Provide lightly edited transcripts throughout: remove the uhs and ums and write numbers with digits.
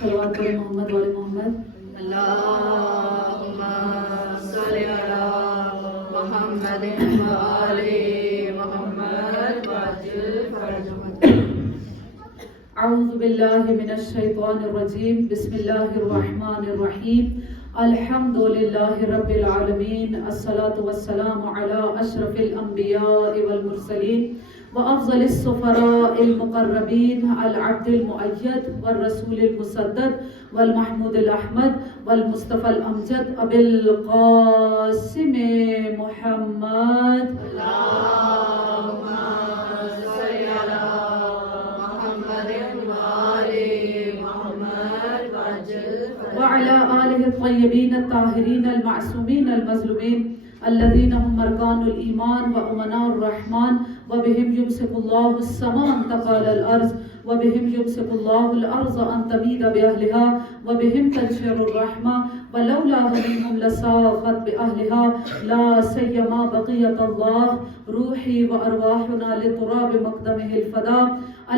صلوات پڑھیں محمد وال محمد. اللہم صلی علی محمد وآل محمد وعجل فرجهم. اعوذ باللہ من الشیطان الرجیم. بسم اللہ الرحمن الرحیم. الحمد للہ رب العالمین. الصلاة والسلام علی اشرف الانبیاء والمرسلین وافضل السفراء المقربین العبد المؤید والرسول المسدد والمحمود الاحمد والمصطفى الامجد ابی القاسم محمد. اللہم صلی علی محمد وآل محمد وعجل وعلى آله الطيبين الطاهرين المعصومين المظلومين الذين هم أركان الإيمان وأمناء الرحمن وبهم يمسك الله السماء أن تقال الأرض وبهم يمسك الله الأرض أن تميد بأهلها وبهم تنشر الرحمة ولولا منهم لساقت بأهلها لا سيما بقية الله روحي وأرواحنا لتراب مقدمه الفداء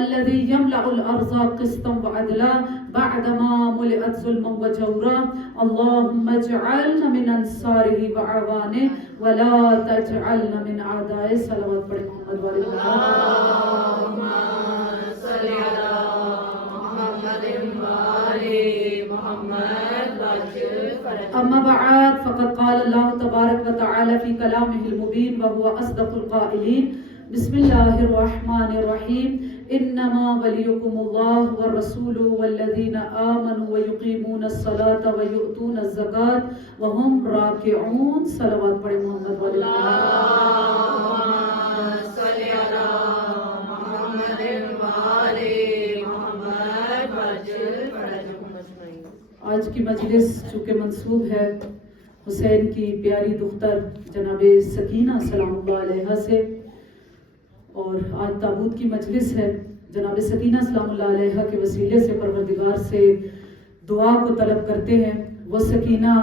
الذي يملأ الأرض قسطا وعدلا بعدما ملئت ظلما وجورا. اللهم اجعلنا من أنصاره وأعوانه ولا تجعلنا من أعدائه. صلوات پڑھیں محمد وآل اللہم صلی علی محمد وآل محمد وعجل فرجهم. أما بعد فقد قال الله تبارك وتعالى في كلامه المبين وهو أصدق القائلين. بسم الله الرحمن الرحيم. إنما وليكم الله والرسول والذين آمنوا ويقيمون الصلاة ويؤتون الزكاة وهم راكعون. صلوات پڑھیں محمد وآل اللہم صلی علی محمد وآل محمد وعجل فرجهم اجمعین. آج کی مجلس چونکہ منسوب ہے حسین کی پیاری دختر جناب سکینہ سلام اللہ علیہ سے، اور آج تابوت کی مجلس ہے. جناب سکینہ سلام اللہ علیہ کے وسیلے سے پروردگار سے دعا کو طلب کرتے ہیں. وہ سکینہ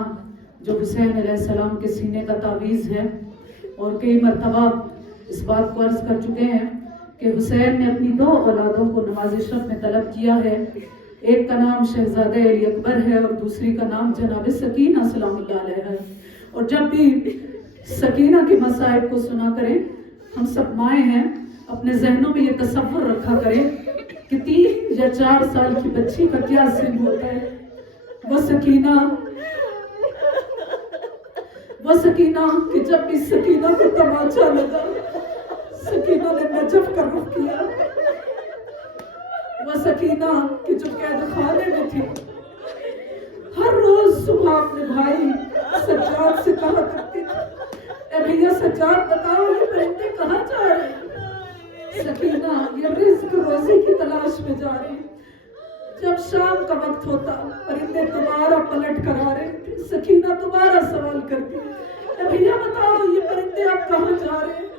جو حسین علیہ السلام کے سینے کا تعویذ ہے، اور کئی مرتبہ اس بات کو عرض کر چکے ہیں کہ حسین نے اپنی دو اولادوں کو نماز اشرف میں طلب کیا ہے. ایک کا نام شہزادہ علی اکبر ہے اور دوسری کا نام جناب سکینہ سلام اللہ علیہ ہے. اور جب بھی سکینہ کے مصائب کو سنا کریں، ہم سب مائیں ہیں، اپنے ذہنوں میں یہ تصور رکھا کریں کہ 3 یا 4 سال کی بچی کا کیا سن ہوتا ہے. وہ سکینہ کہ جب بھی سکینہ کو تماچا لگا، سکینہ نے نجف کا رخ کیا. وہ سکینہ کہ جو قید خانے میں تھی، ہر روز صبح اپنے بھائی سجاد سے کہا کرتی تھی، اے بھیا سجاد بتاؤ یہ پرندے کہاں جا رہے ہیں؟ سکینہ یہ رزق روزی کی تلاش میں جا رہی. جب شام کا وقت ہوتا پرندے دوبارہ پلٹ کر آ رہے تھے. سکینہ دوبارہ سوال کرتی، اے بھیا بتاؤ یہ پرندے اب کہاں جا رہے ہیں؟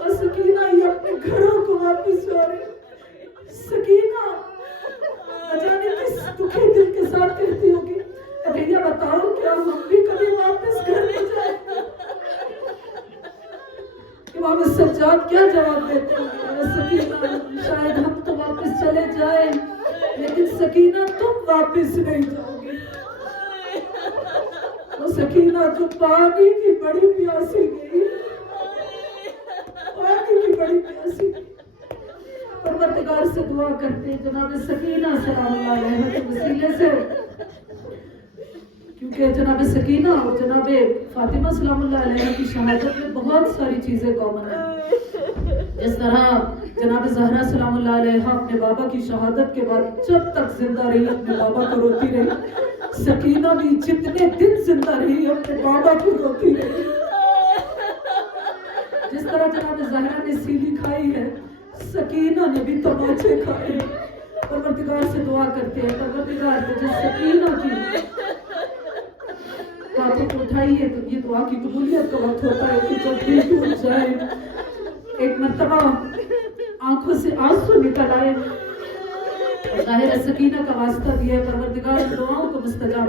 اور سکینہ یہ اپنے گھروں کو واپس جا رہے ہیں. سکینہ نہ جانے کس دکھی دل کے ساتھ کہتی ہوگی، اے بھیا بتاؤ کیا ہم بھی کبھی واپس گھر میں جائیں؟ امام سجاد کیا جواب دیتے ہیں؟ سکینہ شاید ہم تو واپس چلے جائیں، لیکن سکینہ تم واپس نہیں جاؤ گی. وہ سکینہ جو پانی کی بڑی پیاسی گئی، پانی کی بڑی پیاسی گئی. پروردگار سے دعا کرتے ہیں جناب سکینہ سلام اللہ علیہ کے وسیلے سے، کیونکہ جناب سکینہ اور جناب فاطمہ سلام اللہ علیہ کی شہادت میں بہت ساری چیزیں کامن ہیں. جس طرح جناب زہرا سلام اللہ علیہ اپنے بابا کی شہادت کے بعد جب تک زندہ رہی اپنے بابا کو روتی رہی، سکینہ بھی جتنے دن زندہ رہی اپنے بابا کو روتی رہی. جس طرح جناب زہرا نے سیلی کھائی ہے، سکینہ نے بھی تماچے کھائے. پروردگار سے دعا کرتے ہیں پروردگار جس سکینہ کی باتوں کو اٹھائیے تو یہ دعا کی قبولیت کا وقت ہوتا ہے کہ جب دل ٹوٹ جائے، ایک مرتبہ آنکھوں سے آنسو نکل آئے، ظاہر سکینہ کا واسطہ دیا ہے. پروردگار دعاؤں کو مستجاب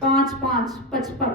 5 5 55।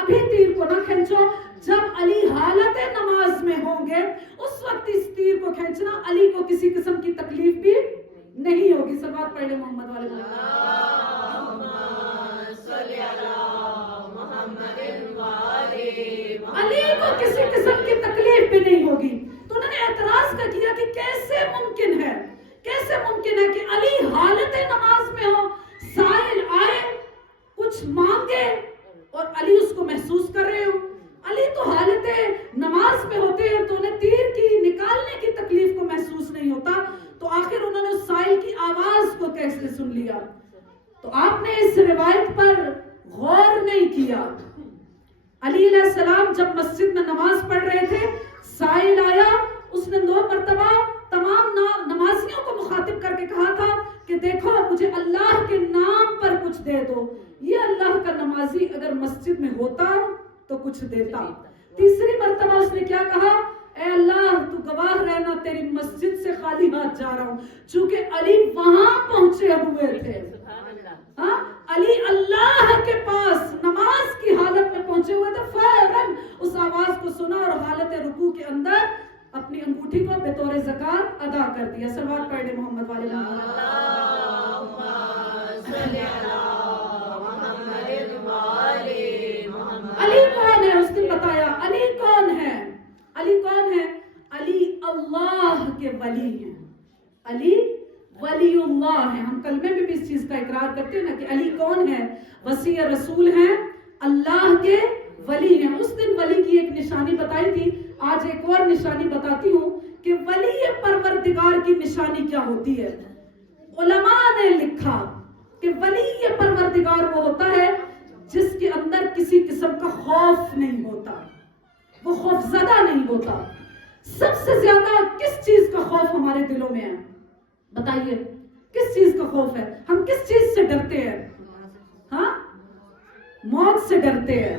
ابھی تیر کو نہ کھینچو، جب علی حالت نماز میں ہوں گے اس وقت اس تیر کو کھینچنا، علی کو کسی قسم کی تکلیف بھی نہیں ہوگی۔ صلوات پڑھ لیں محمد والے علی کو کسی قسم کی تکلیف بھی نہیں ہوگی۔ تو انہوں نے اعتراض کا کیا کہ کیسے ممکن ہے کہ علی حالت نماز میں ہو، سائل آئے کچھ مانگے اور علی اس کو محسوس کر رہے ہو۔ علی تو حالت نماز میں ہوتے ہیں تو انہیں تیر کی نکالنے کی تکلیف کو محسوس نہیں ہوتا، تو آخر انہوں نے اس سائل کی آواز کو کیسے سن لیا؟ تو آپ نے اس روایت پر غور نہیں کیا۔ علی علیہ السلام جب مسجد میں نماز پڑھ رہے تھے، سائل آیا، اس نے 2 مرتبہ تمام نمازیوں کو مخاطب کر کے کہا تھا کہ دیکھو مجھے اللہ کے نام پر کچھ دے دو۔ یہ اللہ کا نمازی اگر مسجد میں ہوتا تو کچھ دیتا۔ تیسری مرتبہ اس نے کیا کہا؟ اے اللہ تو گواہ رہنا تیری مسجد سے خالی ہاتھ جا رہا ہوں، چونکہ علی وہاں پہنچے ہوئے تھے۔ علی اللہ کے پاس نماز کی حالت میں پہنچے ہوئے تھے، فوراً اس آواز کو سنا اور حالت رکوع کے اندر اپنی انگوٹھی کو بطور زکات ادا کر دیا۔ صلوات پڑھ لیں محمد والے علی کون ہے؟ اس نے بتایا علی کون ہے؟ علی کون ہے؟ علی اللہ کے ولی ہیں، علی ولی اللہ ہیں۔ ہم کلمے میں بھی اس چیز کا اقرار کرتے ہیں نا کہ علی کون ہے؟ وسیع رسول ہیں، اللہ کے ولی ہیں۔ اس دن ولی کی ایک نشانی بتائی تھی، آج ایک اور نشانی بتاتی ہوں کہ ولی پروردگار کی نشانی کیا ہوتی ہے۔ علماء نے لکھا کہ ولی پروردگار وہ ہوتا ہے جس کے اندر کسی قسم کا خوف نہیں ہوتا، وہ خوف زدہ نہیں ہوتا۔ سب سے زیادہ کس چیز کا خوف ہمارے دلوں میں ہے؟ بتائیے کس چیز کا خوف ہے؟ ہم کس چیز سے ڈرتے ہیں؟ ہاں، موت سے ڈرتے ہیں۔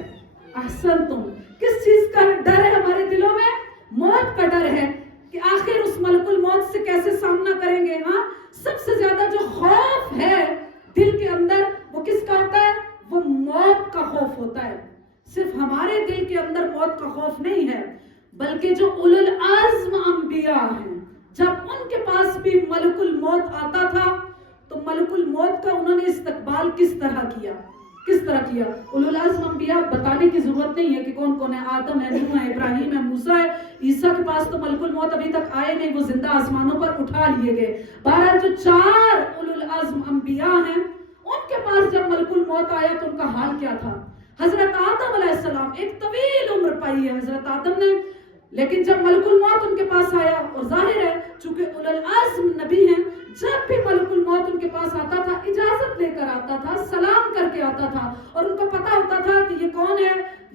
احسن تم، کس چیز کا ڈر ہے ہمارے دلوں میں؟ موت کا ڈر ہے کہ آخر اس ملک الموت سے کیسے سامنا کریں گے۔ ہاں، سب سے زیادہ جو خوف ہے دل کے اندر وہ کس کا ہوتا ہے؟ وہ موت کا خوف ہوتا ہے۔ صرف ہمارے دل کے اندر موت کا خوف نہیں ہے، بلکہ جو اولو العزم انبیاء ہیں، جب ان کے پاس بھی ملک الموت آتا تھا تو ملک الموت کا انہوں نے استقبال کس طرح کیا؟ اولو العزم انبیاء بتانے کی ضرورت نہیں ہے کہ کون کون ہے، آدم ہے، نوح ہے، ابراہیم ہے، موسیٰ ہے۔ عیسیٰ کے پاس تو ملک الموت ابھی تک آئے نہیں، وہ زندہ آسمانوں پر اٹھا لیے گئے۔ بہرحال جو 4 اولو العزم انبیاء ہیں ان کے پاس جب ملک الموت آیا تو ان کا حال کیا تھا؟ حضرت آدم علیہ السلام ایک طویل عمر پائی ہے حضرت آدم نے، لیکن جب ملک الموت ان کے پاس آیا، اور ظاہر ہے چونکہ اولو العزم نبی ہیں، جب بھی ملک الموت ان کے پاس آتا تھا اجازت لے کر آتا تھا، سلام کر کے آتا تھا، اور ان کو پتا ہوتا تھا کہ یہ کون ہے؟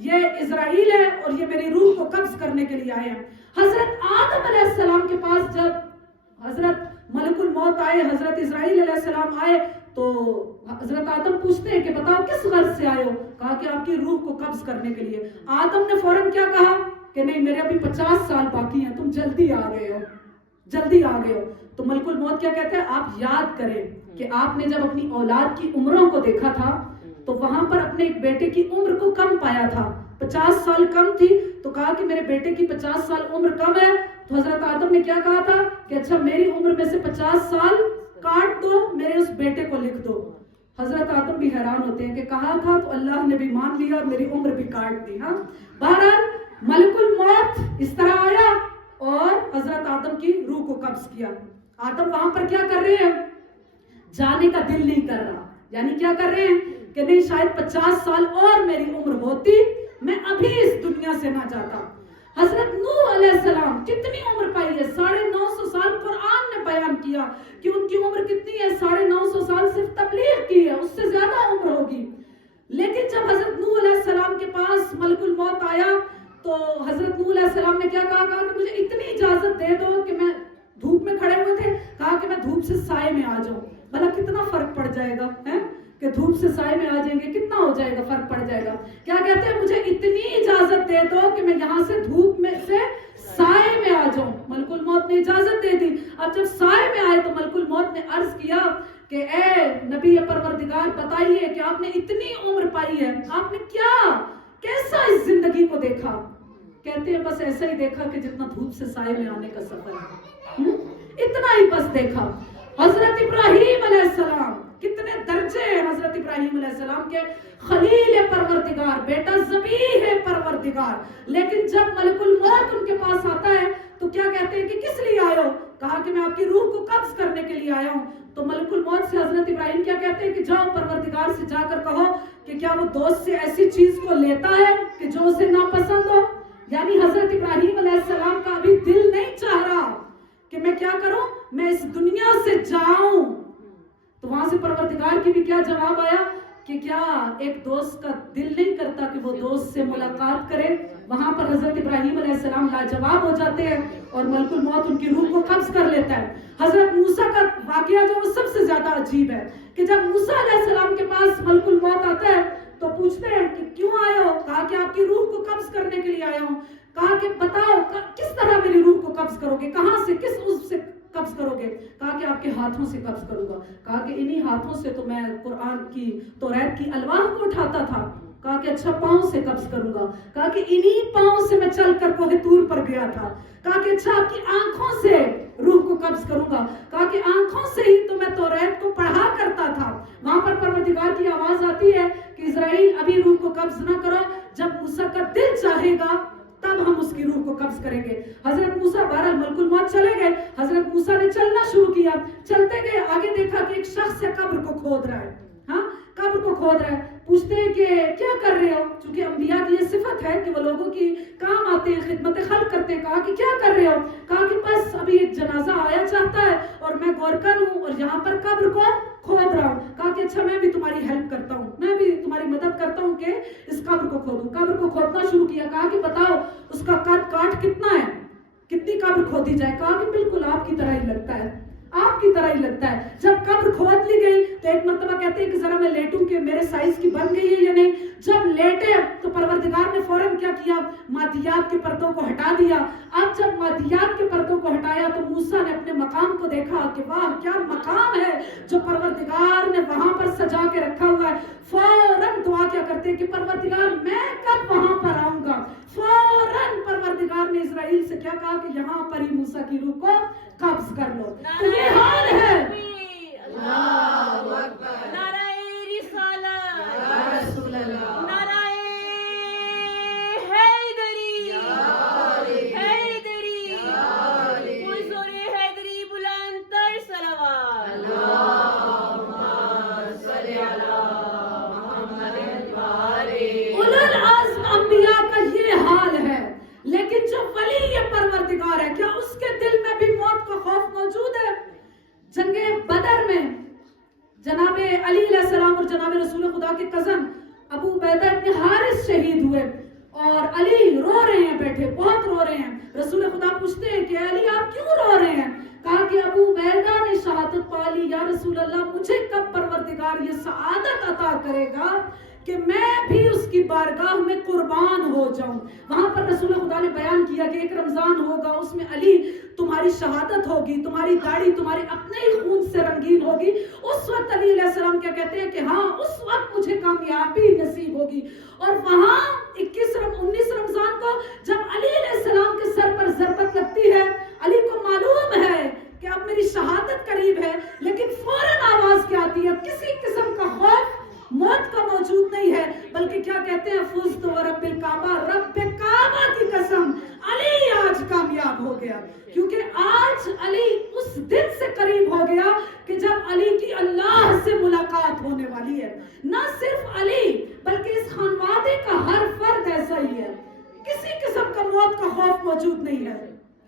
یہ اسرائیل ہے اور یہ میری روح کو قبض کرنے کے لیے آئے ہیں۔ حضرت آدم علیہ السلام کے پاس جب حضرت ملک الموت آئے، حضرت اسرائیل علیہ السلام آئے، تو حضرت آدم پوچھتے ہیں کہ بتاؤ کس غرض سے آئے ہو؟ کہا کہ آپ کی روح کو قبض کرنے کے لیے۔ آدم نے فوراً کیا کہا کہ نہیں، میرے ابھی 50 سال باقی ہیں، تم جلدی آ گئے ہو۔ تو ملک الموت کیا کہتے ہیں؟ آپ یاد کریں کہ آپ نے جب اپنی اولاد کی عمروں کو دیکھا تھا تو وہاں پر اپنے ایک بیٹے کی عمر کو کم پایا تھا، 50 سال کم تھی، تو کہا کہ میرے بیٹے کی 50 سال عمر کم ہے۔ تو حضرت آدم نے کیا کہا تھا کہ اچھا میری عمر میں سے 50 سال کاٹ دو، میرے اس بیٹے کو لکھ دو۔ حضرت آدم بھی حیران ہوتے ہیں کہ کہا تھا تو اللہ نے بھی مان لیا اور میری عمر بھی کاٹ دی۔ ہاں، بہرحال ملک الموت اس طرح آیا اور حضرت آدم کی روح کو قبض کیا۔ آدم وہاں پر کیا کر رہے ہیں؟ جانے کا دل نہیں کر رہا، یعنی کیا کر رہے ہیں کہ نہیں، شاید 50 سال اور میری عمر ہوتی، میں ابھی اس دنیا سے نہ جاتا۔ حضرت نوح علیہ السلام کتنی عمر پائی ہے؟ 950 سال۔ قرآن نے بیان کیا کہ ان کی عمر کتنی ہے؟ 950 سال صرف تبلیغ کی ہے، اس سے زیادہ عمر ہوگی۔ لیکن جب حضرت نوح علیہ السلام کے پاس ملک الموت آیا تو حضرت نوح علیہ السلام نے کیا کہا کہ مجھے اتنی اجازت دے دو کہ میں دھوپ میں کھڑے ہوئے تھے، کہا کہ میں دھوپ سے سائے میں آ جاؤں۔ بھلا کتنا فرق پڑ جائے گا کہ دھوپ سے سائے میں آ جائیں گے، کتنا ہو جائے گا، فرق پڑ جائے گا۔ کیا کہتے ہیں؟ مجھے اتنی اجازت دے دو کہ میں یہاں سے دھوپ میں سے سائے میں آ جاؤں۔ ملک الموت نے اجازت دے دی۔ اب جب سائے میں آئے تو ملک الموت نے عرض کیا کہ اے نبی پروردگار بتائیے کہ آپ نے اتنی عمر پائی ہے، آپ نے کیسا اس زندگی کو دیکھا؟ کہتے ہیں بس ایسا ہی دیکھا کہ جتنا دھوپ سے سائے میں آنے کا سفر ہے، اتنا ہی بس دیکھا۔ حضرت ابراہیم علیہ السلام، کتنے درجے ہیں حضرت ابراہیم علیہ السلام کے، خلیل پروردگار، بیٹا ذبیح ہے پروردگار، لیکن جب ملک الموت ان کے پاس آتا ہے تو کیا کہتے ہیں کہ کس لیے آئے ہو؟ کہا کہ میں آپ کی روح کو قبض کرنے کے لیے آیا ہوں۔ تو ملک الموت سے حضرت ابراہیم کیا کہتے ہیں کہ جاؤ پروردگار سے جا کر کہو کہ کیا وہ دوست سے ایسی چیز کو لیتا ہے کہ جو اسے ناپسند ہو؟ یعنی حضرت ابراہیم علیہ السلام کا ابھی دل نہیں چاہ رہا کہ میں کیا کروں، میں اس دنیا سے جاؤں۔ تو وہاں سے پروردگار کی بھی کیا جواب آیا کہ کیا ایک دوست کا دل نہیں کرتا کہ وہ دوست سے ملاقات کرے؟ وہاں پر حضرت ابراہیم علیہ السلام لاجواب ہو جاتے ہیں اور ملک الموت ان کی روح کو قبض کر لیتا ہے۔ حضرت موسیٰ کا واقعہ جو وہ سب سے زیادہ عجیب ہے کہ جب موسیٰ علیہ السلام کے پاس ملک الموت آتا ہے تو پوچھتے ہیں کہ کیوں آئے ہو؟ کہا کہ آپ کی روح کو قبض کرنے کے لیے آیا ہوں۔ کہا کہ بتاؤ کس طرح میری روح کو قبض کرو گے، کہاں سے، کس عضو سے قبض کرو گے؟ کہا کہ آپ کے ہاتھوں سے قبض کروں گا۔ کہا کہ انہی ہاتھوں سے تو میں قرآن کی توریت کی الواح کو اٹھاتا تھا۔ کہا کہ اچھا پاؤں سے قبض کروں گا۔ کہا کہ انہی پاؤں سے میں چل کر کوہ طور پر گیا تھا۔ کہا کہ اچھا آپ کی آنکھوں سے روح کو قبض کروں گا۔ کہا کہ آنکھوں سے ہی تو میں توریت کو پڑھا کرتا تھا۔ وہاں پر پروردگار کی آواز آتی ہے کہ اسرائیل ابھی روح کو قبض نہ کرو، جب موسیٰ کا دل چاہے گا تب ہم اس کی روح کو قبض کریں گے۔ حضرت موسیٰ بہرحال ملک الموت چلے گئے۔ حضرت موسیٰ نے چلنا شروع کیا، چلتے گئے، آگے دیکھا کہ ایک شخص ہے قبر کو کھود رہا ہے، ہاں قبر کو کھود رہا ہے۔ پوچھتے ہیں کہ کیا کر رہے ہو؟ چونکہ انبیاء کی یہ صفت ہے کہ وہ لوگوں کی کام آتے ہیں، خدمت خلق کرتے ہیں۔ کہا کہ کیا کر رہے ہو؟ کہا کہ بس ابھی ایک جنازہ آیا چاہتا ہے اور میں گورکن ہوں اور یہاں پر قبر کو کھود رہا ہوں۔ کہا کہ اچھا میں بھی تمہاری ہیلپ کرتا ہوں، میں بھی تمہاری مدد کرتا ہوں کہ اس قبر کو کھودوں۔ قبر کو کھودنا شروع کیا۔ کہا کہ بتاؤ اس کا قد کاٹ کتنا ہے، کتنی قبر کھودی جائے؟ کہا کہ بالکل آپ کی طرح ہی لگتا ہے، آپ کی طرح ہی لگتا ہے۔ جب قبر کھود لی گئی تو ایک مرتبہ کہتے ہیں کہ ذرا میں لیٹوں کہ میرے سائز کی بن گئی ہے یا نہیں۔ جب لیٹے تو پروردگار نے فوراً کیا کیا، مادیات کے پردوں کو ہٹا دیا۔ اب جب مادیات کے پردوں کو ہٹایا تو موسیٰ نے اپنے مقام کو دیکھا کہ واہ کیا مقام ہے جو پروردگار نے وہاں پر سجا کے رکھا ہوا ہے۔ فوراً دعا کیا کرتے ہیں کہ پروردگار میں کب وہاں پر آؤں گا؟ فوراً پروردگار نے اسرائیل سے کیا کہا کہ یہاں پر ہی موسیٰ کی روح کو قبض کر لو۔ تو یہ حال ہے۔ اللہ اکبر، نعرہ رسالت، یا رسول اللہ، نعرہ حیدری، حیدری، حضور حیدری بلند تر صلوات، اللہم صلی علی محمد اولو العزم انبیاء کا یہ حال ہے، لیکن جو ولی پروردگار ہے کیا اس کے دل میں بھی موت کا خوف موجود ہے؟ جنگ بدر میں جناب علی علیہ السلام اور جناب رسول خدا کے کزن ابو عبیدہ ابن حارث شہید ہوئے اور علی رو رہے ہیں، بیٹھے بہت رو رہے ہیں۔ رسول خدا پوچھتے ہیں کہ علی آپ کیوں رو رہے ہیں؟ کہا کہ ابو عبیدہ نے شہادت پا لی، یا رسول اللہ مجھے کب پروردگار یہ سعادت عطا کرے گا کہ میں بھی اس کی بارگاہ میں قربان ہو جاؤں۔ وہاں پر رسول خدا نے بیان کیا کہ ایک رمضان ہوگا، اس میں علی تمہاری شہادت ہوگی، تمہاری داڑھی تمہارے اپنے ہی خون سے رنگین ہوگی۔ اس وقت علی علیہ السلام کیا کہتے ہیں کہ ہاں اس وقت مجھے کامیابی نصیب ہوگی۔ اور وہاں 19 رمضان کو جب علی علیہ السلام کے سر پر ضربت لگتی ہے، علی کو معلوم ہے کہ اب میری شہادت قریب ہے، لیکن فوراً آواز کیا آتی ہے، کسی قسم کا خوف موت کا موجود نہیں ہے، بلکہ کیا کہتے ہیں فزت و رب الکعبہ، رب کعبہ کی قسم علی آج کامیاب ہو گیا، کیونکہ آج علی اس دن سے قریب ہو گیا کہ جب علی کی اللہ سے ملاقات ہونے والی ہے۔ نہ صرف علی بلکہ اس خانوادے کا ہر فرد ایسا ہی ہے، کسی قسم کا موت کا خوف موجود نہیں ہے۔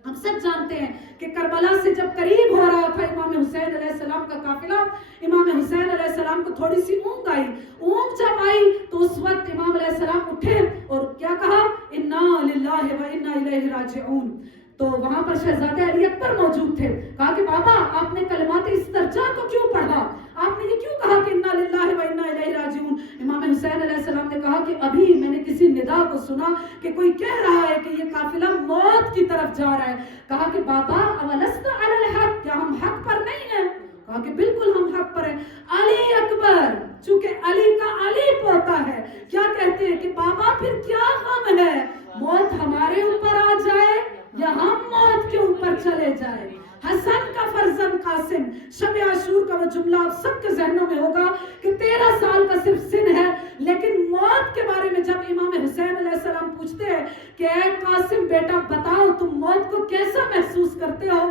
ہم سب جانتے ہیں کہ کربلا سے جب قریب ہو رہا تھا امام حسین علیہ السلام کا قافلہ، امام حسین علیہ السلام کو تھوڑی سی اونگ آئی، اونگ جب آئی تو اس وقت امام علیہ السلام اٹھے اور کیا کہا، انا للہ و انا الیہ راجعون۔ تو وہاں پر شہزادہ علی اکبر موجود تھے۔ کہا کہ بابا آپ نے کلمات استرجاع کو کیوں پڑھا، آپ نے یہ کیوں کہا کہ انا للہ و انا الیہ راجعون؟ امام حسین علیہ السلام نے کہا کہ ابھی میں نے کسی ندا کو سنا کہ کوئی کہہ رہا ہے کہ یہ قافلہ موت کی طرف جا رہا ہے۔ کہا کہ بابا اولسنا علی الحق، کیا ہم حق پر نہیں ہیں؟ کہا کہ بالکل ہم حق پر ہیں. علی اکبر، چونکہ علی کا علی پوتا ہے، کیا کہتے ہیں کہ بابا پھر کیا غم ہے، موت ہمارے اوپر آ جائے یا ہم موت کے اوپر چلے جائیں. حسن کا فرزند قاسم، شب عاشور کا وہ جملہ آپ سب کے ذہنوں میں ہوگا کہ 13 سال کا صرف سن ہے، لیکن موت کے بارے میں جب امام حسین علیہ السلام پوچھتے ہیں کہ اے قاسم بیٹا بتاؤ تم موت کو کیسا محسوس کرتے ہو،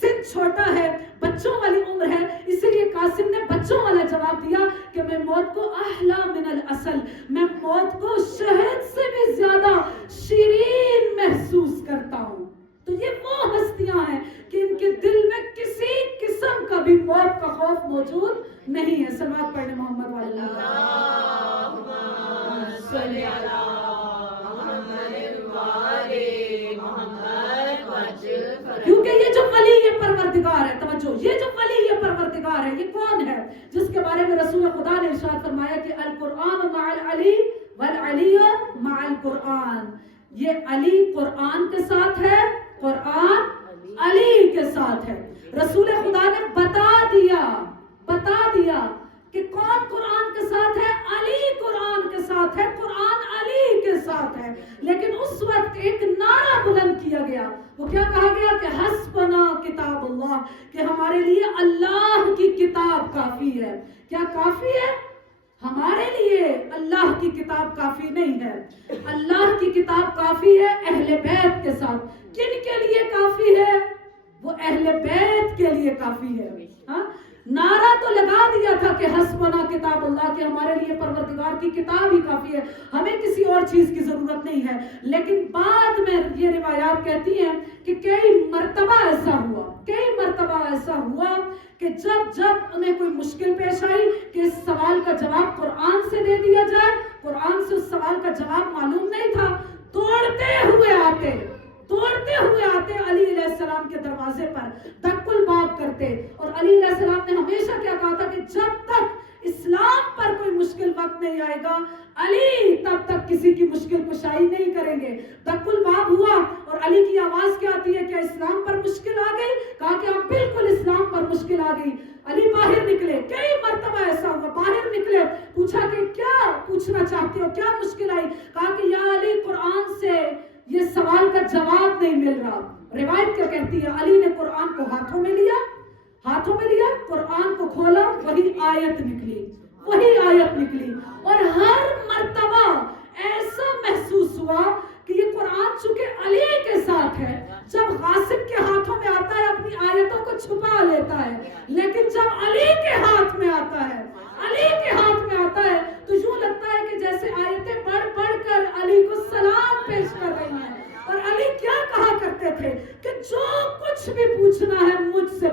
سن چھوٹا ہے، بچوں والی عمر ہے، اسی لیے قاسم نے بچوں والا جواب دیا کہ میں موت کو احلا من العسل، میں موت کو شہد سے بھی زیادہ شیرین محسوس کرتا ہوں. تو یہ وہ ہستیاں ہیں کہ ان کے دل میں کسی قسم کا بھی موت کا خوف موجود نہیں ہے. صلوات پڑھنے محمد والے اللہم صلی علی محمد وآل محمد وعجل فرج. کیونکہ یہ جو ولی پروردگار ہے، توجہ، یہ جو ولی پروردگار ہے یہ کون ہے؟ جس کے بارے میں رسول خدا نے ارشاد فرمایا کہ القرآن مع العلی والعلی مع القرآن. یہ علی قرآن کے ساتھ ہے، قرآن علی کے ساتھ ہے. رسول خدا نے بتا دیا کہ کون قرآن کے ساتھ ہے، علی قرآن کے ساتھ ہے، قرآن علی کے ساتھ ہے. لیکن اس وقت ایک نعرہ بلند کیا گیا، وہ کیا کہا گیا کہ حسبنا کتاب اللہ، کہ ہمارے لیے اللہ کی کتاب کافی ہے. کیا کافی ہے؟ ہمارے لیے اللہ کی کتاب کافی نہیں ہے. اللہ کی کتاب کافی ہے اہل بیت کے ساتھ. کن کے لیے کافی ہے؟ وہ اہل بیت کے لیے کافی ہے. ہاں، نعرہ تو لگا دیا تھا کہ حسبنا کتاب اللہ، کہ ہمارے لیے پروردگار کی کتاب ہی کافی ہے، ہمیں کسی اور چیز کی ضرورت نہیں ہے. لیکن بعد میں یہ روایات کہتی ہیں کہ کئی مرتبہ ایسا ہوا کہ جب انہیں کوئی مشکل پیش آئی کہ اس سوال کا جواب قرآن سے دے دیا جائے، قرآن سے اس سوال کا جواب معلوم نہیں تھا، دوڑتے ہوئے آتے علی علیہ السلام کے دروازے پر دق الباب کرتے. اور علی علیہ السلام نے ہمیشہ کیا کہا تھا کہ جب تک اسلام پر کوئی مشکل وقت نہیں آئے گا علی تب تک کسی کی مشکل کشائی نہیں کریں گے. دق الباب ہوا اور علی کی آواز کیا آتی ہے، کیا اسلام پر مشکل آ گئی؟ کہا کہ اب بالکل اسلام پر مشکل آ گئی. علی باہر نکلے، کئی مرتبہ ایسا ہوا، باہر نکلے، پوچھا کہ کیا پوچھنا چاہتے ہو، کیا مشکل آئی؟ کہا کہ یا علی قرآن سے یہ سوال کا جواب نہیں مل رہا. روایت کیا کہتی ہے، علی نے قرآن کو ہاتھوں میں لیا، قرآن کو کھولا، وہی آیت نکلی. اور ہر مرتبہ ایسا محسوس ہوا کہ یہ قرآن چونکہ علی کے ساتھ ہے، جب غاصب کے ہاتھوں میں آتا ہے اپنی آیتوں کو چھپا لیتا ہے، لیکن جب علی کے ہاتھ میں آتا ہے تو یوں لگتا ہے کہ جیسے آیتیں پڑھ کر علی کو سلام پیش کر رہی ہیں. اور علی کیا کہا کرتے تھے کہ جو کچھ بھی پوچھنا ہے مجھ سے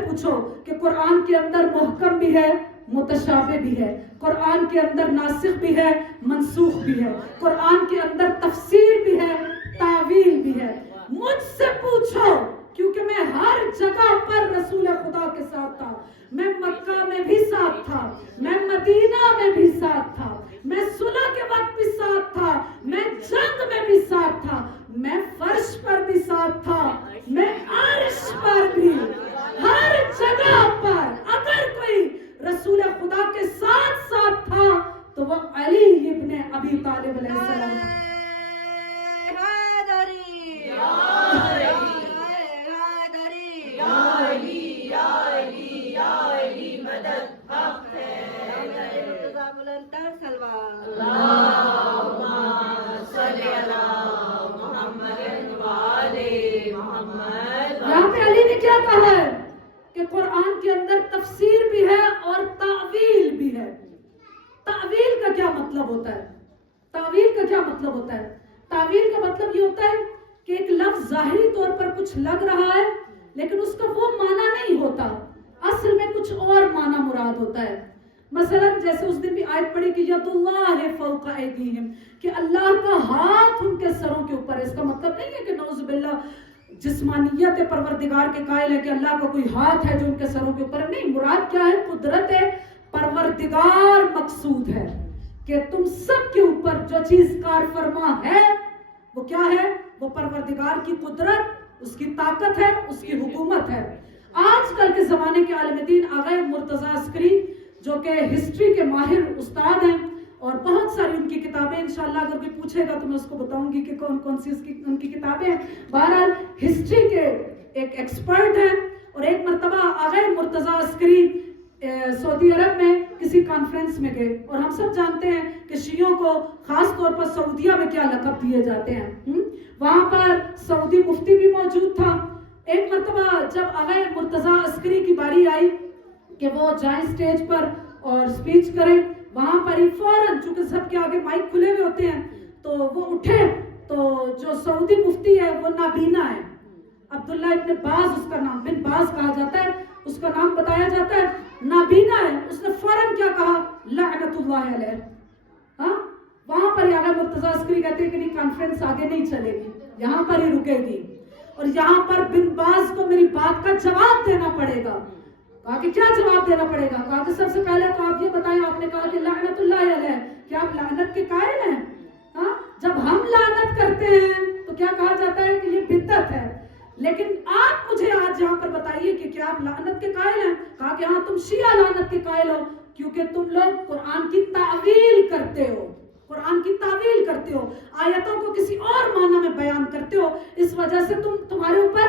پوچھو، کہ قرآن کے اندر محکم بھی ہے، متشابہ بھی ہے، قرآن کے اندر ناسخ بھی ہے، منسوخ بھی ہے، قرآن کے اندر تفسیر بھی ہے، تعویل بھی ہے. مجھ سے پوچھو، کیونکہ میں ہر جگہ پر رسول خدا کے ساتھ تھا. میں مکہ میں بھی ساتھ تھا، میں مدینہ میں بھی ساتھ تھا، میں صلح کے وقت بھی ساتھ تھا، میں جنگ میں بھی ساتھ تھا، میں فرش پر بھی ساتھ تھا، میں عرش پر بھی، ہر جگہ پر. اگر کوئی رسول خدا کے ساتھ تھا تو وہ علی ابن ابی طالب علیہ السلام. یہاں پہ علی نے کیا کہا ہے کہ قرآن کے اندر تفسیر بھی ہے اور تعویل بھی ہے. تعویل کا کیا مطلب ہوتا ہے؟ تعویل کا مطلب یہ ہوتا ہے کہ ایک لفظ ظاہری طور پر کچھ لگ رہا ہے لیکن اس کا وہ معنی نہیں ہوتا، اصل میں کچھ اور معنی مراد ہوتا ہے. مثلا جیسے اس دن بھی آیت پڑھی کہ ید اللہ فوق ایدیہم، کہ اللہ کا ہاتھ ان کے سروں کے اوپر ہے. اس کا مطلب نہیں ہے کہ نعوذ باللہ جسمانیت پروردگار کے قائل ہے کہ اللہ کا کوئی ہاتھ ہے جو ان کے سروں کے اوپر ہے. نہیں، مراد کیا ہے؟ قدرت پروردگار مقصود ہے کہ تم سب کے اوپر جو چیز کار فرما ہے وہ کیا ہے؟ وہ پروردگار کی قدرت اس کی طاقت ہے, اس کی حکومت ہے. آج کل کے زمانے کے عالم دین آغا مرتضیٰ عسکری جو کہ ہسٹری کے ماہر استاد ہیں, اور بہت ساری ان کی کتابیں انشاءاللہ اگر کوئی پوچھے گا تو میں اس کو بتاؤں گی کہ کون کون سی ان کی کتابیں ہیں. بہرحال ہسٹری کے ایک ایکسپرٹ ہیں, اور ایک مرتبہ آغا مرتضیٰ عسکری سعودی عرب میں کسی کانفرنس میں گئے, اور ہم سب جانتے ہیں کہ شیعوں کو خاص طور پر سعودیہ میں کیا لقب دیے جاتے ہیں. وہاں پر سعودی مفتی بھی موجود تھا. ایک مرتبہ جب آغا مرتضیٰ عسکری کی باری آئی کہ وہ جائیں سٹیج پر اور سپیچ کریں, وہاں پر ہی فوراً چونکہ سب کے آگے مائک کھلے ہوئے ہوتے ہیں تو وہ اٹھے, تو جو سعودی مفتی ہے وہ نابینا ہے, عبداللہ ابن باز اس کا نام, بن باز کہا جاتا ہے, اس کا نام بتایا جاتا ہے, نابینا ہے. اس نے فوراً کیا کہا, لعنت اللہ علیہ. ہاں, وہاں پر آغا مرتضیٰ عسکری کہتے ہیں کہ نہیں, کانفرنس آگے نہیں چلے گی, یہاں پر ہی رکے گی, اور یہاں پر بن باز کو میری بات کا جواب دینا پڑے گا. کہا کہ کیا جواب دینا پڑے گا؟ کہا کہ سب سے پہلے تو آپ یہ بتائیں, آپ نے کہا کہ لعنت اللہ علیہ, کیا آپ لعنت کے قائل ہیں؟ ہاں, جب ہم لعنت کرتے ہیں تو کیا کہا جاتا ہے کہ یہ بدعت ہے, لیکن آپ مجھے آج یہاں پر بتائیے کہ کیا آپ لعنت کے قائل ہیں؟ کہا کہ ہاں, تم شیعہ لعنت کے قائل ہو, کیونکہ تم لوگ قرآن کی تعویل کرتے ہو, قرآن کی تعویل کرتے ہو, آیتوں کو کسی اور معنی میں بیان کرتے ہو, اس وجہ سے تمہارے اوپر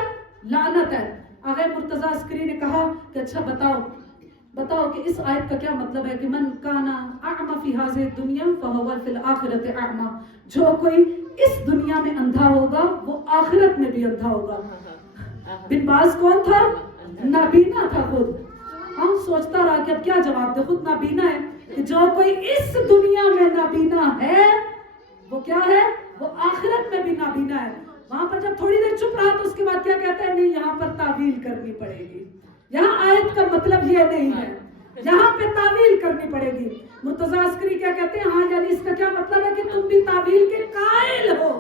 لعنت ہے. آغا مرتضیٰ عسکری نے کہا کہ اچھا بتاؤ کہ اس آیت کا کیا مطلب ہے کہ من کانا اعمی فی ہذہ الدنیا فہو فی الآخرۃ اعمی, جو کوئی اس دنیا میں اندھا ہوگا وہ آخرت میں بھی اندھا ہوگا. بن باز کون تھا؟ نابینا تھا خود. ہم سوچتا رہا کہ اب کیا جواب دے, خود نابینا ہے, کہ جو کوئی اس دنیا میں نابینا ہے وہ کیا ہے, وہ آخرت میں بھی نابینا ہے. وہاں پر جب تھوڑی دیر چپ رہا تو اس کے بعد کیا کہتا ہے, نہیں یہاں پر تعویل کرنی پڑے گی, یہاں آیت کا مطلب یہ نہیں ہے, یہاں پہ تعویل کرنی پڑے گی. مرتضیٰ عسکری کیا کہتے ہیں, ہاں یعنی اس کا کیا مطلب ہے کہ تم بھی تعویل کے قائل ہو.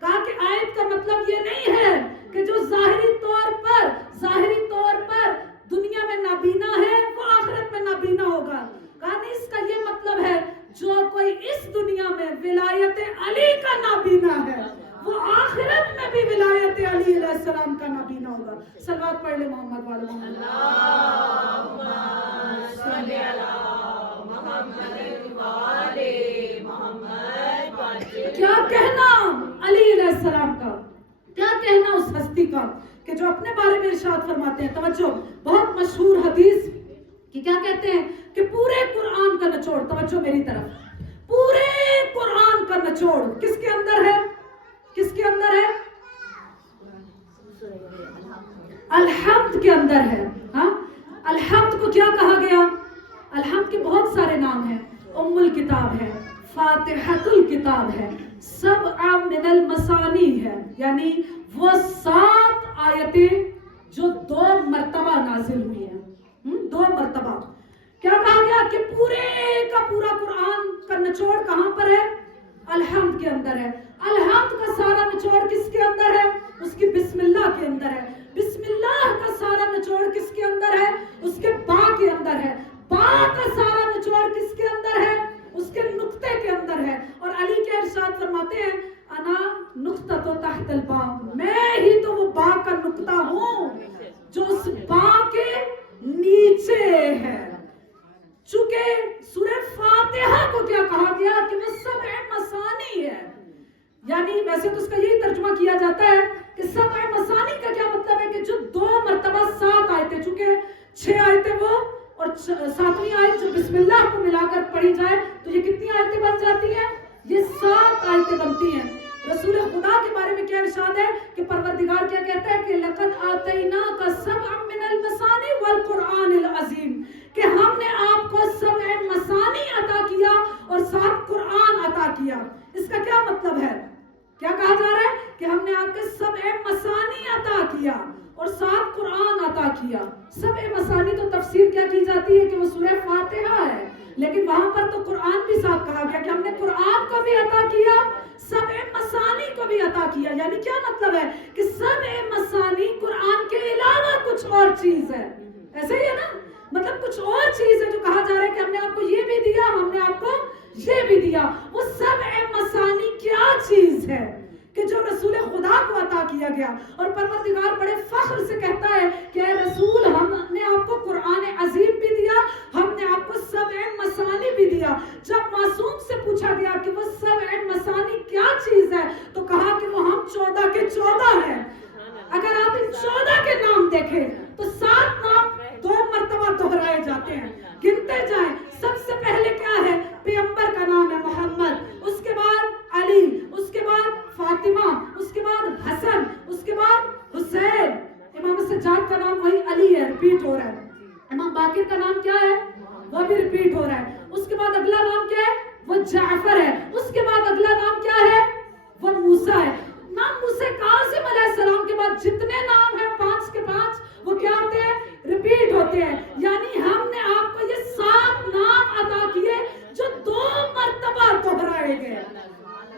کہا کہ آیت کا مطلب یہ نہیں ہے کہ جو ظاہری طور پر دنیا میں نابینا ہے وہ آخرت میں نابینا ہوگا. کہا نہیں, اس کا یہ مطلب ہے جو کوئی اس دنیا میں ولایت علی کا نابینا ہے وہ آخرت میں بھی ولایت علی علیہ السلام کا نابینا ہوگا. صلوات پڑھ لے محمد والے محمد. اللہم صلی علی محمد وآلِ محمد. کیا کہنا علی علیہ السلام کا, کیا کہنا اس ہستی کا کہ جو اپنے بارے میں ارشاد فرماتے ہیں, توجہ, بہت مشہور حدیث کہ کیا کہتے ہیں کہ پورے قرآن کا نچوڑ, توجہ میری طرف, پورے قرآن کا نچوڑ کس کے اندر ہے, کس کے اندر ہے, الحمد کے اندر ہے. ہاں, الحمد کو کیا کہا گیا, الحمد کے بہت سارے نام ہیں, ام الکتاب ہے, فاتحۃ الکتاب ہے, سبع من المثانی ہے, یعنی وہ 7 آیتیں جو 2 مرتبہ نازل ہوئی ہیں, 2 مرتبہ. کیا کہا گیا کہ پورے کا پورا قرآن کا نچوڑ کہاں پر ہے, الحمد کے اندر ہے. الحمد کا سارا نچوڑ کس کے اندر ہے, اس کی بسم اللہ کے اندر ہے. بسم اللہ کا سارا نچوڑ کس کے اندر ہے, اس کے با کے اندر ہے. با کا سارا نچوڑ کس کے اندر ہے, اس کے نقطے کے اندر ہے. اور علی کے ارشاد فرماتے ہیں, انا نقطۃ تحت البا, میں ہی تو وہ با کا نقطہ ہوں جو اس با کے نیچے ہے. چونکہ سورہ فاتحہ کو کیا کہا گیا کہ وہ سبع مثانی ہے, یعنی ویسے تو اس کا یہی ترجمہ کیا جاتا ہے کہ سبع مثانی کا کیا مطلب ہے کہ جو 2 مرتبہ 7 آیتیں, چونکہ 6 آیتیں وہ اور 7ویں آیت جو بسم اللہ کو ملا کر پڑھی جائے تو یہ کتنی آیتیں بن جاتی ہیں, یہ 7 آیتیں بنتی ہیں. رسول خدا کے بارے میں کیا ارشاد ہے کہ پروردگار کیا کہتا ہے کہ لقد آتیناک سبعا من المثانی والقرآن العظیم, کہ ہم نے آپ کو 7 مثانی عطا کیا اور 7 قرآن عطا کیا. اس کا کیا مطلب ہے, کیا کہا جا رہا ہے کہ ہم نے آپ کے 7 مثانی عطا کیا اور 7 قرآن عطا کیا. 7 مثانی تو تفسیر کیا کی جاتی ہے کہ وہ سورہ فاتحہ ہے, لیکن وہاں پر تو قرآن بھی ساتھ کہا گیا کہ ہم نے قرآن کو بھی عطا کیا, 7 مثانی کو بھی عطا کیا. یعنی کیا مطلب ہے کہ 7 مثانی قرآن کے علاوہ کچھ اور چیز ہے. ایسے ہی ہے نا, مطلب کچھ اور چیز ہے جو کہا جا رہا ہے کہ ہم نے آپ کو یہ بھی دیا, ہم نے آپ کو یہ بھی دیا. وہ 7 مثانی کیا چیز ہے کہ جو رسول خدا کو عطا کیا گیا. اور پروردگار بڑے فخر سے کہتا ہے کہ اے رسول ہم نے آپ کو قرآن عظیم بھی دیا, ہم نے آپ کو 7 مثانی بھی دیا. جب معصوم سے پوچھا گیا کہ وہ 7 مثانی کیا چیز ہے تو کہا کہ وہ ہم 14 کے 14 ہیں. اگر آپ ان 14 کے نام دیکھیں تو 7 نام 2 مرتبہ دہرائے جاتے ہیں. گنتے جائیں. سب سے پہلے کیا ہے؟ پیغمبر کا نام ہے محمد, اس کے بعد علی, اس کے بعد فاطمہ, اس کے بعد حسن, اس کے بعد حسین. امام سجاد کا نام وہی علی ہے, ریپیٹ ہو رہا ہے. امام باقر کا نام کیا ہے؟ وہ بھی ریپیٹ ہو رہا ہے. اس کے بعد اگلا نام کیا ہے؟ وہ جعفر ہے. اس کے بعد اگلا نام کیا ہے؟ وہ موسیٰ ہے. نام موسیٰ کاظم علیہ السلام کے بعد جتنے نام ہیں 5 کے 5 وہ کیا ہوتے ہیں؟ ریپیٹ ہوتے ہیں. یعنی ہم نے آپ کو یہ 7 نام عطا کیے جو 2 مرتبہ دہرائے گئے,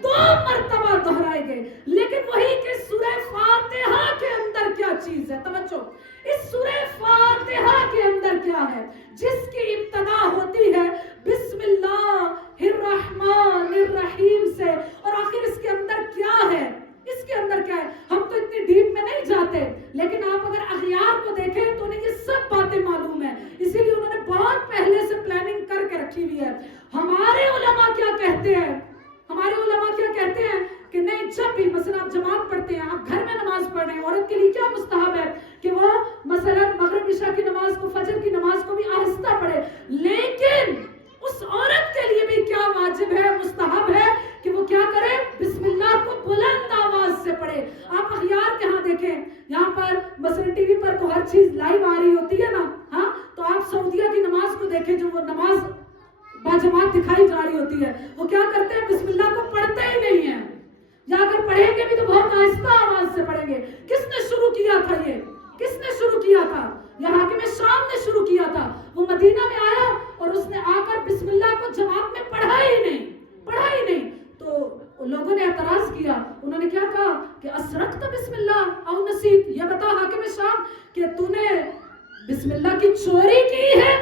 2 مرتبہ دہرائے گئے. لیکن وہی کہ سورہ فاتحہ کے اندر کیا چیز ہے؟ توجہ, اس سورہ فاتحہ کے اندر کیا ہے جس کی ابتدا ہوتی ہے بسم اللہ الرحمن الرحیم سے, اور آخر اس کے اندر کیا ہے؟ اس کے اندر کیا ہے؟ ہم تو اتنی ڈیپ میں نہیں جاتے, لیکن آپ اگر اغیار کو دیکھیں تو انہیں یہ سب باتیں معلوم ہیں. اسی لیے انہوں نے بہت پہلے سے پلاننگ کر کے رکھی ہوئی ہے. ہمارے علماء کیا کہتے ہیں؟ ہمارے علماء کیا کہتے ہیں کہ نہیں, جب بھی مثلا آپ جماعت پڑھتے ہیں, آپ گھر میں نماز پڑھ رہے ہیں, عورت کے لیے کیا مستحب ہے کہ وہ مثلا مغرب عشاء کی نماز کو, فجر کی نماز کو بھی آہستہ پڑھے. لیکن اس عورت کے لیے بھی کیا واجب ہے, مستحب ہے کہ وہ کیا کرے؟ بسم اللہ کو بلند آواز سے پڑھے. آپ اخیار کے ہاں دیکھیں, یہاں پر مثلا ٹی وی پر تو ہر چیز لائیو آ رہی ہوتی ہے نا, ہاں, تو آپ سعودیہ کی نماز کو دیکھیں, جو وہ نماز باجماعت دکھائی جا رہی ہوتی ہے, وہ کیا کرتے ہیں؟ بسم اللہ کو پڑھتے ہی نہیں ہیں, یا اگر پڑھیں گے بھی تو بہت آہستہ آواز سے پڑھیں گے. کس نے شروع کیا تھا یہ؟ کس نے شروع کیا تھا؟ یہ حاکم شام نے شروع کیا تھا. وہ مدینہ میں آیا اور اس نے آ کر بسم اللہ کو جماعت میں پڑھا ہی نہیں. تو لوگوں نے اعتراض کیا, انہوں نے کیا کہا کہ اسرقت بسم اللہ او نسیت, یہ بتا حاکم شام کہ تو نے بسم اللہ کی چوری کی ہے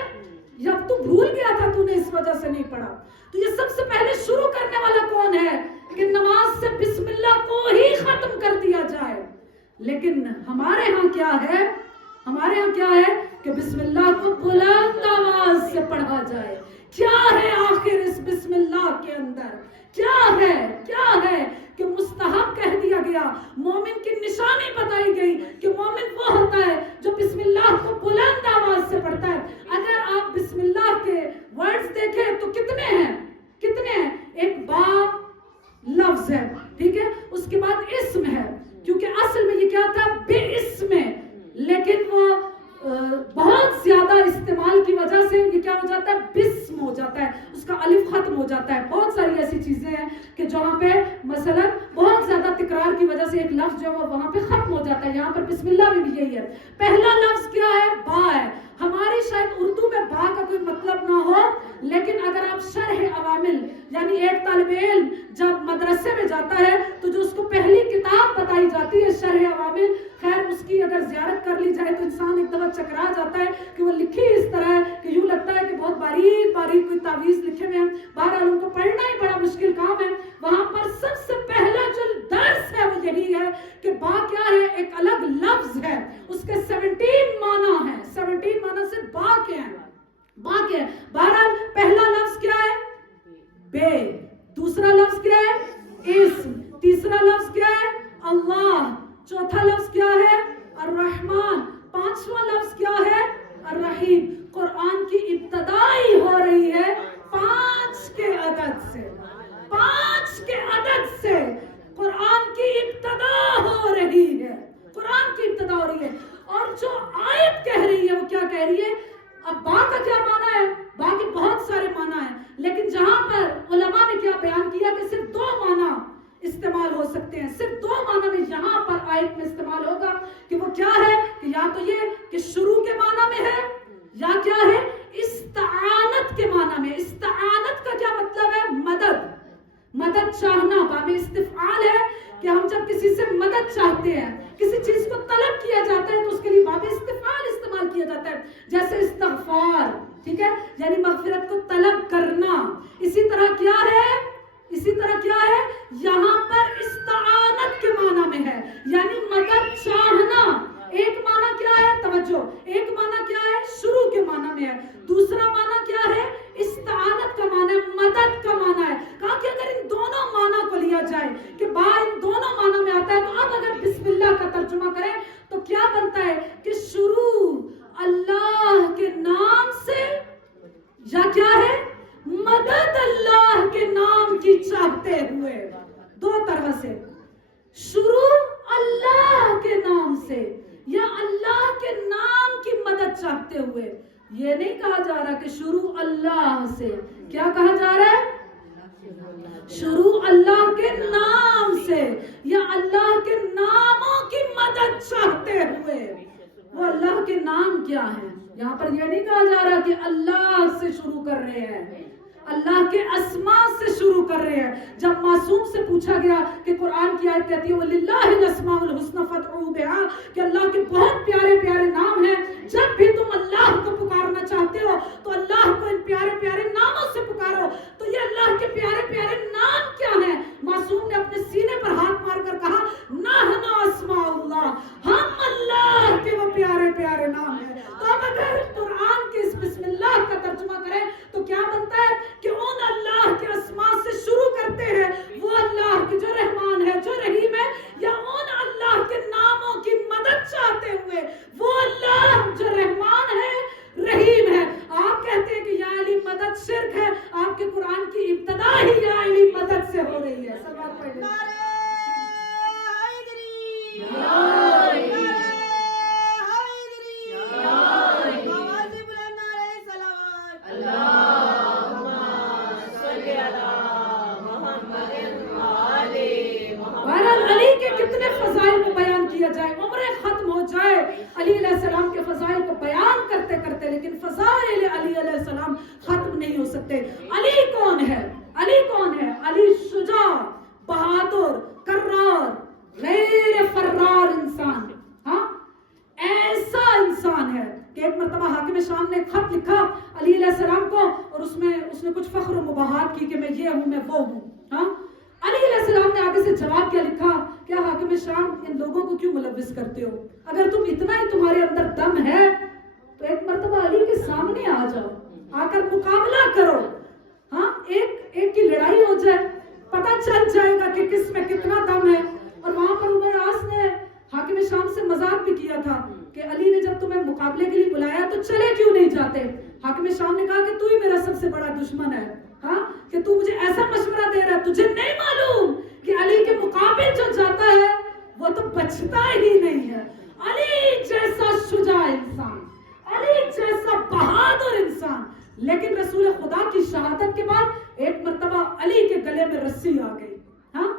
یا تو بھول گیا تھا, تو نے اس وجہ سے نہیں پڑھا. تو یہ سب سے پہلے شروع کرنے والا کون ہے کہ نماز سے بسم اللہ کو ہی ختم کر دیا جائے. لیکن ہمارے ہاں کیا ہے؟ ہمارے ہاں کیا ہے کہ بسم اللہ کو بلند آواز سے پڑھا جائے. کیا ہے آخر اس بسم اللہ کے اندر؟ کیا ہے کہ مستحب کہہ دیا گیا, مومن کی نشانی بتائی گئی کہ مومن وہ ہوتا ہے جو بسم اللہ کو بلند آواز سے پڑھتا ہے. اگر آپ بسم اللہ کے ورڈز دیکھیں تو کتنے ہیں؟ ایک با لفظ ہے, ٹھیک ہے, اس کے بعد اسم ہے, کیونکہ اصل میں یہ کیا تھا؟ بے اسم ہے, لیکن وہ بہت زیادہ استعمال کی وجہ سے یہ کیا ہو جاتا ہے؟ بسم ہو جاتا ہے, اس کا الف ختم ہو جاتا ہے. بہت ساری ایسی چیزیں ہیں کہ جہاں پہ مثلا بہت زیادہ تکرار کی وجہ سے ایک لفظ جو ہے وہاں پہ ختم ہو جاتا ہے. یہاں پر بسم اللہ بھی یہی ہے. پہلا لفظ کیا ہے؟ با ہے. ہماری شاید اردو میں با کا کوئی مطلب نہ ہو, لیکن اگر آپ شرح عوامل, یعنی ایک طالب علم جب مدرسے میں جاتا ہے تو جو اس کو پہلی کتاب بتائی جاتی ہے شرح عوامل, خیر اس کی اگر زیارت کر لی جائے تو انسان ایک دفعہ چکرا جاتا ہے کہ وہ لکھی اس طرح ہے کہ یوں لگتا ہے کہ بہت باریک کوئی تعویذ لکھے ہوئے ہیں. بہرحال ان کو پڑھنا ہی بڑا مشکل کام ہے. وہاں پر سب سے پہلا جو درس ہے وہ یہی ہے کہ با کیا ہے؟ ایک الگ لفظ ہے, اس کے 17 معنی ہیں. 17 معنی سے با کیا ہے؟ بہرحال پہلا لفظ کیا ہے؟ بے. دوسرا لفظ کیا ہے؟ اسم. تیسرا لفظ کیا ہے؟ اللہ. چوتھا لفظ کیا ہے؟ الرحمن. پانچواں لفظ کیا ہے؟ الرحیم. قرآن کی ابتدائی ہو رہی ہے 5 کے عدد سے. 5 کے عدد سے قرآن کی ابتدا ہو رہی ہے. اور جو آیت کہہ رہی ہے وہ کیا کہہ رہی ہے؟ اب با کا کیا معنی ہے؟ با کے بہت سارے معنی ہیں, لیکن جہاں پر علماء نے کیا بیان کیا کہ صرف 2 معنی استعمال ہو سکتے ہیں. صرف 2 معنی میں یہاں پر آیت میں استعمال ہوگا کہ وہ کیا ہے کہ یا تو یہ کہ شروع کے معنی میں ہے, یا کیا ہے؟ استعانت کے معنی میں. استعانت کا کیا مطلب ہے؟ مدد چاہنا. باب استفعال ہے کہ ہم جب کسی سے مدد چاہتے ہیں, کسی چیز کو طلب کیا جاتا ہے تو اس کے لیے باب استفعال استعمال کیا جاتا ہے. جیسے استغفار, ٹھیک ہے, یعنی مغفرت کو طلب کرنا. اسی طرح کیا ہے یہاں پر استعانت کے معنی میں ہے, یعنی شروع اللہ کے نام سے یا اللہ کے نام کی مدد چاہتے ہوئے. یہ نہیں کہا جا رہا کہ شروع اللہ سے. کیا کہا جا رہا ہے؟ شروع اللہ کے نام سے یا اللہ کے ناموں کی مدد چاہتے ہوئے. وہ اللہ کے نام کیا ہے؟ یہاں پر یہ نہیں کہا جا رہا کہ اللہ سے شروع کر رہے ہیں, اللہ کے اسماء سے شروع کر رہے ہیں. جب معصوم سے پوچھا گیا کہ قرآن کی آیت کہتی ہے وَلِلَّهِ الْأَسْمَاءُ الْحُسْنَى فَادْعُوهُ بِهَا, کہ اللہ کے بہت پیارے پیارے نام ہیں, جب بھی تم اللہ کو پکارنا چاہتے ہو تو اللہ کو ان پیارے پیارے ناموں سے پکارو. تو یہ اللہ کے پیارے پیارے نام کیا ہیں؟ معصوم نے اپنے سینے پر ہاتھ مار کر کہا نحن اسماء اللہ, ہم اللہ کے وہ پیارے پیارے نام ہیں. تو اب اگر قرآن کے اس بسم اللہ کا ترجمہ کریں تو کیا بنتا ہے کہ ان اللہ کے اسماء سے شروع کرتے ہیں, وہ اللہ کے جو رحمان ہے, جو رحیم ہے, یا ان اللہ کے ناموں کی مدد چاہتے ہوئے وہ اللہ جو رحمان ہے, رحیم ہے. آپ کہتے ہیں کہ یا علی مدد شرک ہے, آپ کے قرآن کی ابتدا ہی یا علی مدد سے ہو رہی ہے. سلوات پڑھ لیں. کتنے فضائل کو بیان کیا جائے, عمریں ختم ہو جائے علی علیہ السلام کے فضائل کو بیان کرتے کرتے, لیکن فضائل علی علیہ السلام ختم نہیں ہو سکتے. علی کون ہے؟ علی کون ہے؟ علی شجاع, بہادر, کرار, غیر فرار انسان. ہاں, ایسا انسان ہے کہ ایک مرتبہ حاکم شام نے خط لکھا علی علیہ السلام کو, اور اس نے کچھ فخر و مباحات کی کہ میں یہ ہوں, میں وہ ہوں. ہاں, علی علیہ السلام نے آگے سے جواب کیا لکھا, کیا حاکم شام ان لوگوں کو کیوں ملوث کرتے ہو؟ اگر تم اتنا ہی تمہارے اندر دم ہے تو ایک مرتبہ علی کے سامنے آ جاؤ, آ کر مقابلہ کرو. ہاں, ایک کی لڑائی ہو جائے, پتہ چل جائے گا کہ کس میں کتنا دم ہے. اور وہاں پر عمر عاص نے حاکم شام سے مذاق بھی کیا تھا کہ علی نے جب تمہیں مقابلے کے لیے بلایا تو چلے کیوں نہیں جاتے؟ حاکم شام نے کہا کہ تو ہی میرا سب سے بڑا دشمن ہے, ہاں, کہ تو مجھے ایسا مشورہ دے رہا ہے, تجھے نہیں معلوم کہ علی کے مقابل جو جاتا ہے وہ تو بچتا ہی نہیں ہے. علی جیسا شجاع انسان, علی جیسا بہادر انسان, لیکن رسول خدا کی شہادت کے بعد ایک مرتبہ علی کے گلے میں رسی آ گئی. ہاں,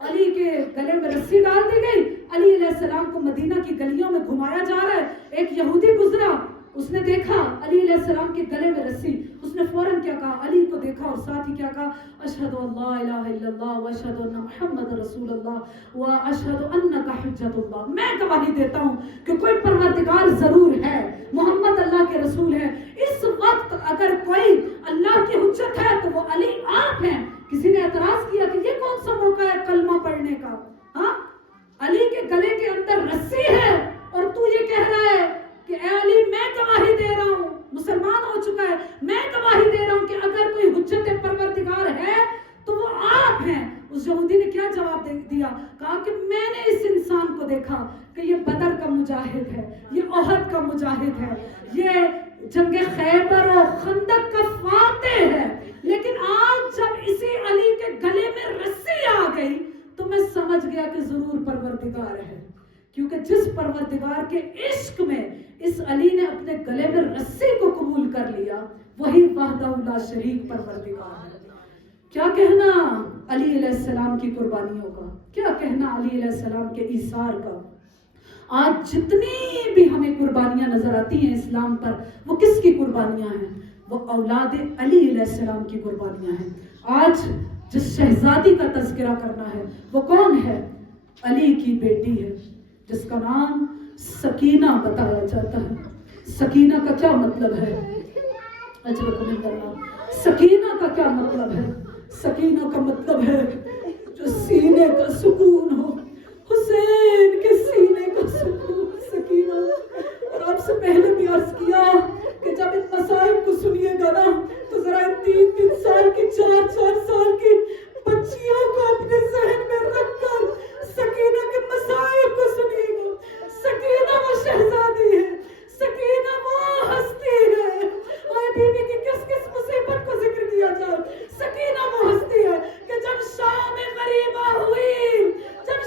علی کے گلے میں رسی ڈال دی گئی. علی علیہ السلام کو مدینہ کی گلیوں میں گھمایا جا رہا ہے. ایک یہودی گزرا, اس نے دیکھا علی علیہ السلام کے گلے میں رسی, اس نے فوراً کیا کہا, علی کو دیکھا اور ساتھ ہی کیا کہا, اشہد ان لا الہ الا اللہ واشہد ان محمد رسول اللہ واشہد انک حجۃ اللہ. میں گواہی دیتا ہوں کہ کوئی پروردگار ضرور ہے, محمد اللہ کے رسول ہے. اس وقت اگر کوئی اللہ کی حجت ہے تو وہ علی آپ ہیں. کسی نے اعتراض کیا کہ یہ کون سا موقع ہے کلمہ پڑھنے کا؟ ہاں, علی کے گلے کے اندر رسی ہے اور تو یہ کہہ رہا ہے کہ اے علی میں گواہی دے رہا ہوں, مسلمان ہو چکا ہے, میں گواہی دے رہا ہوں کہ اگر کوئی حجت پروردگار ہے تو وہ آپ ہیں. اس یہودی نے کیا جواب دیا؟ کہا کہ میں نے اس انسان کو دیکھا کہ یہ بدر کا مجاہد ہے, یہ احد کا مجاہد ہے, یہ جنگ خیبر و خندق کا فاتح ہے, لیکن آج جب اسی علی کے گلے میں رسی آ گئی تو میں سمجھ گیا کہ ضرور پروردگار ہے. کیونکہ جس پروردگار کے عشق میں اس علی نے اپنے گلے میں رسی کو قبول کر لیا وہی وحدہ لا شریک پروردگار ہے. کیا کہنا علی علیہ السلام کی قربانیوں کا, کیا کہنا علی علیہ السلام کے ایثار کا. آج جتنی بھی ہمیں قربانیاں نظر آتی ہیں اسلام پر, وہ کس کی قربانیاں ہیں؟ وہ اولاد علی علیہ السلام کی قربانیاں ہیں. آج جس شہزادی کا تذکرہ کرنا ہے وہ کون ہے؟ علی کی بیٹی ہے جس کا نام سکینہ بتایا جاتا ہے. سکینہ کا کیا مطلب ہے؟ سکینہ کا کیا مطلب ہے؟ سکینہ کا مطلب ہے جو سینے کا سکون ہو, حسین کے سینے کا سکون, سکینہ. اور آپ سے پہلے بھی عرض کیا کہ جب ان مسائب کو سنیے گا نا تو ذرا 3 سال کی 4 سال کی بچیوں کو اپنے ذہن میں رکھ کر سکینہ کے مسائب کو سنیے گا. سکینہ وہ شہزادی ہے, سکینہ وہ ہستی ہے. اور بی بی کی کس مصیبت کو ذکر کیا جائے, سکینہ وہ ہستی ہے کہ جب شام غریبہ ہوئی, جب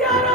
11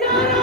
11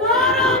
12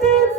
3